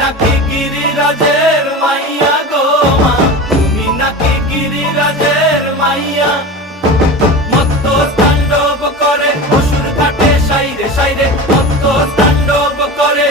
নাকি গিরিরাজের মাইয়া গো মা, তুমি নাকি গিরিরাজের মাইয়া। মত্ত তাণ্ডব করে অসুর ঘাটে সাইরে সাইরে, মত্ত তাণ্ডব করে